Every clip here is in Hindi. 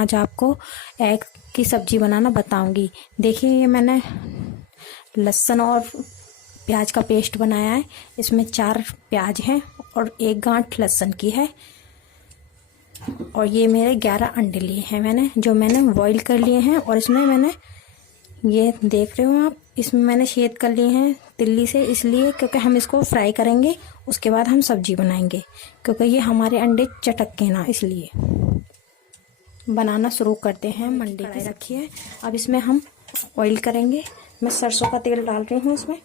आज आपको एग की सब्जी बनाना बताऊंगी। देखिए ये मैंने लहसुन और प्याज का पेस्ट बनाया है। इसमें 4 प्याज हैं और 1 गांठ लहसुन की है। और ये मेरे 11 अंडे लिए हैं मैंने, जो मैंने बॉईल कर लिए हैं। और इसमें मैंने, ये देख रहे हो आप, इसमें मैंने छेद कर लिए हैं तिल्ली से, इसलिए क्योंकि हम इसको फ्राई करेंगे, उसके बाद हम सब्जी बनाएंगे। क्योंकि ये हमारे अंडे चटक के ना, इसलिए। बनाना शुरू करते हैं। मंडे की रखी है। अब इसमें हम ऑयल करेंगे। मैं सरसों का तेल डाल रही हूँ इसमें।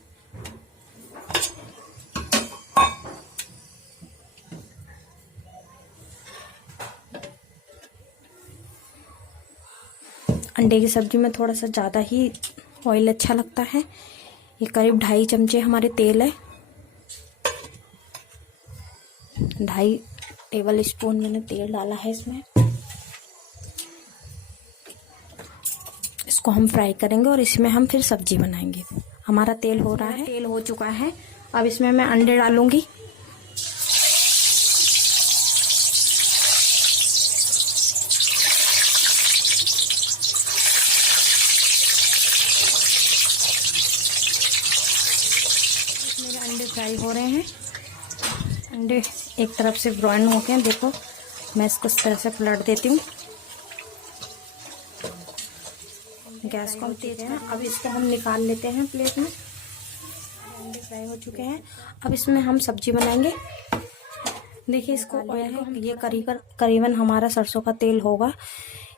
अंडे की सब्जी में थोड़ा सा ज़्यादा ही ऑयल अच्छा लगता है। ये करीब 2.5 चमचे हमारे तेल है। 2.5 टेबल स्पून मैंने तेल डाला है इसमें। इसको हम फ्राई करेंगे और इसमें हम फिर सब्जी बनाएंगे। हमारा तेल हो रहा है, तेल हो चुका है। अब इसमें मैं अंडे डालूंगी। मेरे अंडे फ्राई हो रहे हैं। अंडे एक तरफ से ब्राउन हो गए, देखो। मैं इसको इस तरह से पलट देती हूँ। गैस को हम तेज है। अब इसको हम निकाल लेते हैं प्लेट में। अंडे फ्राई हो चुके हैं। अब इसमें हम सब्जी बनाएंगे। देखिए इसको ऑयल है, ये करीबन हमारा सरसों का तेल होगा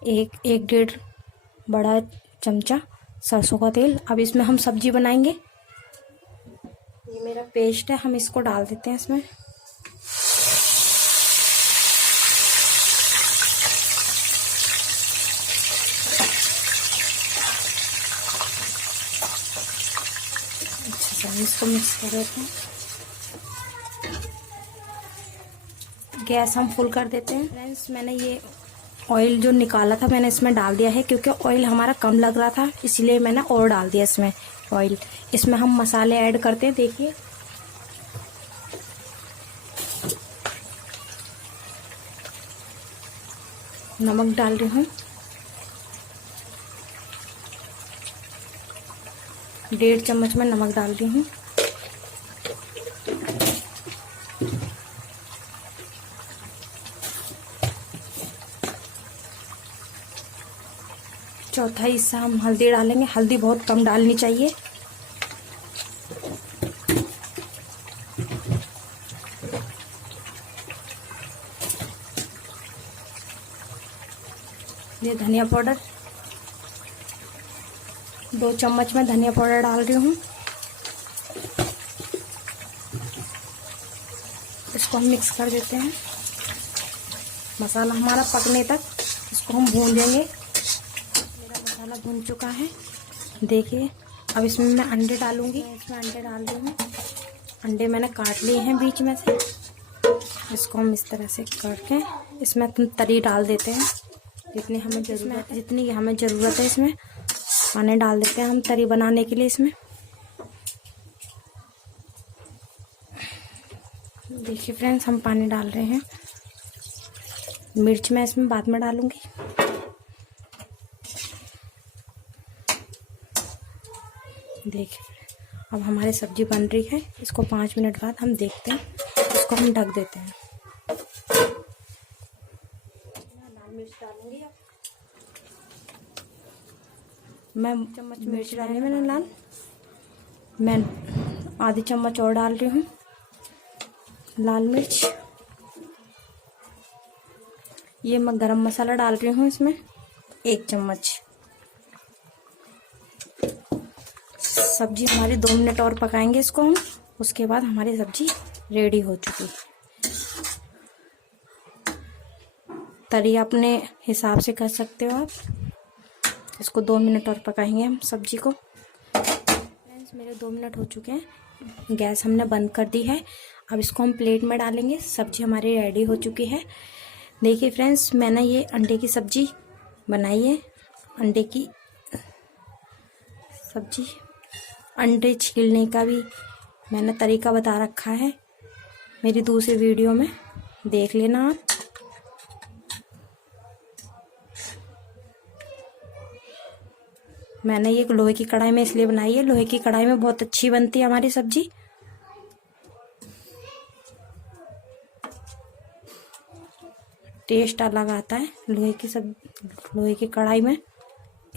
1-1.5 बड़ा चमचा सरसों का तेल। अब इसमें हम सब्जी बनाएंगे। ये मेरा पेस्ट है, हम इसको डाल देते हैं इसमें। अच्छा, इसको मिक्स कर देते हैं। गैस हम फुल कर देते हैं। फ्रेंड्स, मैंने ये ऑयल जो निकाला था मैंने इसमें डाल दिया है, क्योंकि ऑयल हमारा कम लग रहा था, इसलिए मैंने और डाल दिया इसमें ऑयल। इसमें हम मसाले ऐड करते हैं। देखिए नमक डाल रही हूँ, 1.5 चम्मच में नमक डाल रही हूँ। चौथा हिस्सा हम हल्दी डालेंगे। हल्दी बहुत कम डालनी चाहिए। ये धनिया पाउडर, 2 चम्मच में धनिया पाउडर डाल रही हूँ। इसको हम मिक्स कर देते हैं। मसाला हमारा पकने तक इसको हम भून देंगे। मेरा मसाला भून चुका है, देखिए। अब इसमें मैं अंडे डालूंगी। इसमें अंडे डाल रही हूँ। अंडे मैंने काट लिए हैं बीच में से। इसको हम इस तरह से करके इसमें तरी डाल देते हैं। जितनी हमें ज़रूरत है इसमें पानी डाल देते हैं हम तरी बनाने के लिए। इसमें देखिए फ्रेंड्स, हम पानी डाल रहे हैं। मिर्च मैं इसमें बाद में डालूंगी। देखिए अब हमारी सब्जी बन रही है। इसको 5 मिनट बाद हम देखते हैं। इसको हम ढक देते हैं। लाल मिर्च डालूंगी। अब मैं चम्मच मिर्च डाली मैंने लाल। मैं आधी चम्मच और डाल रही हूँ लाल मिर्च। ये मैं गरम मसाला डाल रही हूँ इसमें 1 चम्मच। सब्जी हमारी 2 मिनट और पकाएंगे इसको हम। उसके बाद हमारी सब्जी रेडी हो चुकी है। तरी अपने हिसाब से कर सकते हो आप। इसको 2 मिनट और पकाएंगे हम सब्जी को। फ्रेंड्स, मेरे 2 मिनट हो चुके हैं। गैस हमने बंद कर दी है। अब इसको हम प्लेट में डालेंगे। सब्जी हमारी रेडी हो चुकी है। देखिए फ्रेंड्स, मैंने ये अंडे की सब्जी बनाई है। अंडे की सब्जी, अंडे छीलने का भी मैंने तरीका बता रखा है मेरी दूसरी वीडियो में, देख लेना आप। मैंने ये लोहे की कढ़ाई में इसलिए बनाई है, लोहे की कढ़ाई में बहुत अच्छी बनती है हमारी सब्जी। टेस्ट अलग आता है लोहे की कढ़ाई में,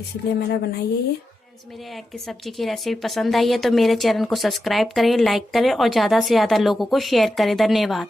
इसीलिए मैंने बनाई है ये। फ्रेंड्स, मेरे एग की सब्जी की रेसिपी पसंद आई है तो मेरे चैनल को सब्सक्राइब करें, लाइक करें और ज़्यादा से ज़्यादा लोगों को शेयर करें। धन्यवाद।